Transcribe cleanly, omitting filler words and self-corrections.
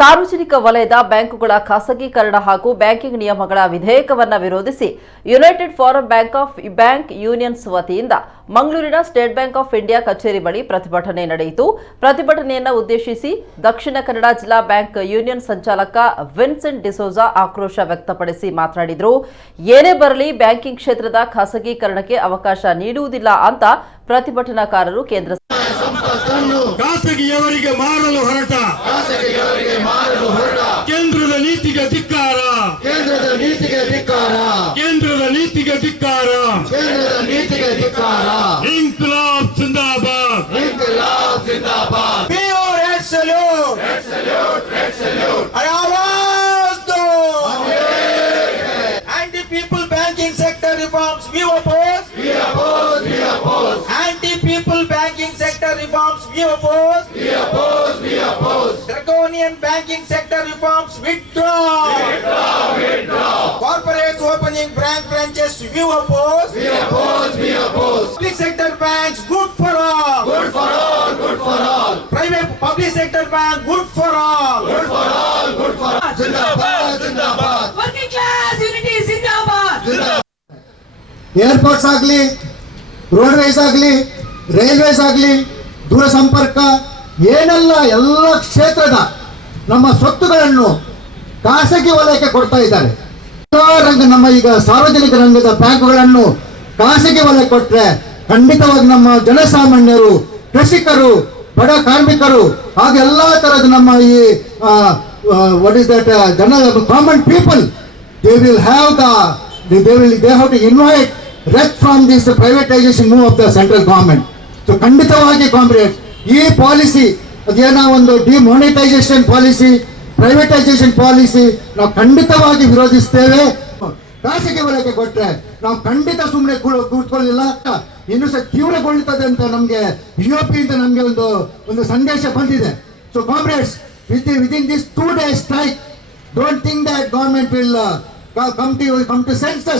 ಸಾರ್ವಜನಿಕ ವಲಯದ ಬ್ಯಾಂಕುಗಳ ಖಾಸಗೀಕರಣ ಹಾಗೂ ಬ್ಯಾಂಕಿಂಗ್ ನಿಯಮಗಳ ವಿಧೇಯಕವನ್ನು ವಿರೋಧಿಸಿ ಯುನೈಟೆಡ್ ಫಾರಂ ಬ್ಯಾಂಕ್ ಯೂನಿಯನ್ಸ್ ವತಿಯಿಂದ ಮಂಗಳೂರಿನ ಸ್ಟೇಟ್ ಬ್ಯಾಂಕ್ ಆಫ್ ಇಂಡಿಯಾ ಕಚೇರಿ ಬಳಿ ಪ್ರತಿಭಟನೆ ನಡೆಯಿತು. ಪ್ರತಿಭಟನೆಯನ್ನು ಉದ್ದೇಶಿಸಿ ದಕ್ಷಿಣ ಕನ್ನಡ ಜಿಲ್ಲಾ ಬ್ಯಾಂಕ್ ಯೂನಿಯನ್ ಸಂಚಾಲಕ ವಿನ್ಸೆಂಟ್ ಡಿಸೋಜಾ ಆಕ್ರೋಶ ವ್ಯಕ್ತಪಡಿಸಿ ಮಾತನಾಡಿದರು. ಏನೇ ಬರಲಿ ಬ್ಯಾಂಕಿಂಗ್ ಕ್ಷೇತ್ರದ ಖಾಸಗೀಕರಣಕ್ಕೆ ಅವಕಾಶ ನೀಡುವುದಿಲ್ಲ ಅಂತ ಪ್ರತಿಭಟನಾಕಾರರು ಖಾಸಗಿಯವರಿಗೆ ಮಾರಲು ಹೊರಟ ಕೇಂದ್ರದ ನೀತಿಗೆ ಧಿಕ್ಕಾರ, ಕೇಂದ್ರದ ನೀತಿಗೆ ಧಿಕ್ಕಾರ. ಇನ್ಕ್ಲಾಬ್ ಜಿಂದಾಬಾದ್, ಇನ್ಕ್ಲಾಬ್ ಜಿಂದಾಬಾದ್. Red salute, red salute. आवाज दो. Anti-people banking sector reforms we oppose. We oppose, we oppose. Anti-people banking sector reforms we oppose. We oppose, we oppose. Draconian banking sector reforms withdraw. Withdraw, withdraw. Corporates opening branches we oppose. We oppose, we oppose. Public sector banks good for all. Good for all, good for all. Private public sector bank good for all. Good for all, good for all. Zindabad, Zindabad. Working class unity Zindabad. Airports ಆಗಲಿ, roadways ಆಗಲಿ, railways ಆಗಲಿ, ದೂರಸಂಪರ್ಕ ಏನೆಲ್ಲ ಎಲ್ಲ ಕ್ಷೇತ್ರದ ನಮ್ಮ ಸ್ವತ್ತುಗಳನ್ನು ಖಾಸಗಿ ವಲಯಕ್ಕೆ ಕೊಡ್ತಾ ಇದ್ದಾರೆ. ನಮ್ಮ ಈಗ ಸಾರ್ವಜನಿಕ ರಂಗದ ಬ್ಯಾಂಕುಗಳನ್ನು ಖಾಸಗಿ ವಲಯಕ್ಕೆ ಕೊಟ್ಟರೆ ಖಂಡಿತವಾಗಿ ನಮ್ಮ ಜನಸಾಮಾನ್ಯರು, ಕೃಷಿಕರು, ಬಡ ಕಾರ್ಮಿಕರು ಹಾಗೂ ಎಲ್ಲ ತರದ ನಮ್ಮ ಈ what is that common people they have to invite rest from this privatization move of the central government. So ಖಂಡಿತವಾಗಿ ಕಾಂಗ್ರೆಸ್ ಈ ಪಾಲಿಸಿ ಅದೇನೋ ಒಂದು ಡಿಮಾನಿಟೈಸೇಷನ್ ಪಾಲಿಸಿ, ಪ್ರೈವೇಟೈಸೇಷನ್ ಪಾಲಿಸಿ ನಾವು ಖಂಡಿತವಾಗಿ ವಿರೋಧಿಸ್ತೇವೆ. ಖಾಸಗಿ ವಲಯಕ್ಕೆ ಕೊಟ್ಟರೆ ನಾವು ಖಂಡಿತ ಸುಮ್ಮನೆ ಕೂತ್ಕೊಳ್ಳಿಲ್ಲ. ಇನ್ನು ಸಹ ತೀವ್ರಗೊಳ್ಳುತ್ತದೆ ಅಂತ ನಮಗೆ ಯುಎಪಿ ನಮಗೆ ಒಂದು ಸಂದೇಶ ಬಂದಿದೆ. So Congress within this 2 days strike, don't think that government will come to senses.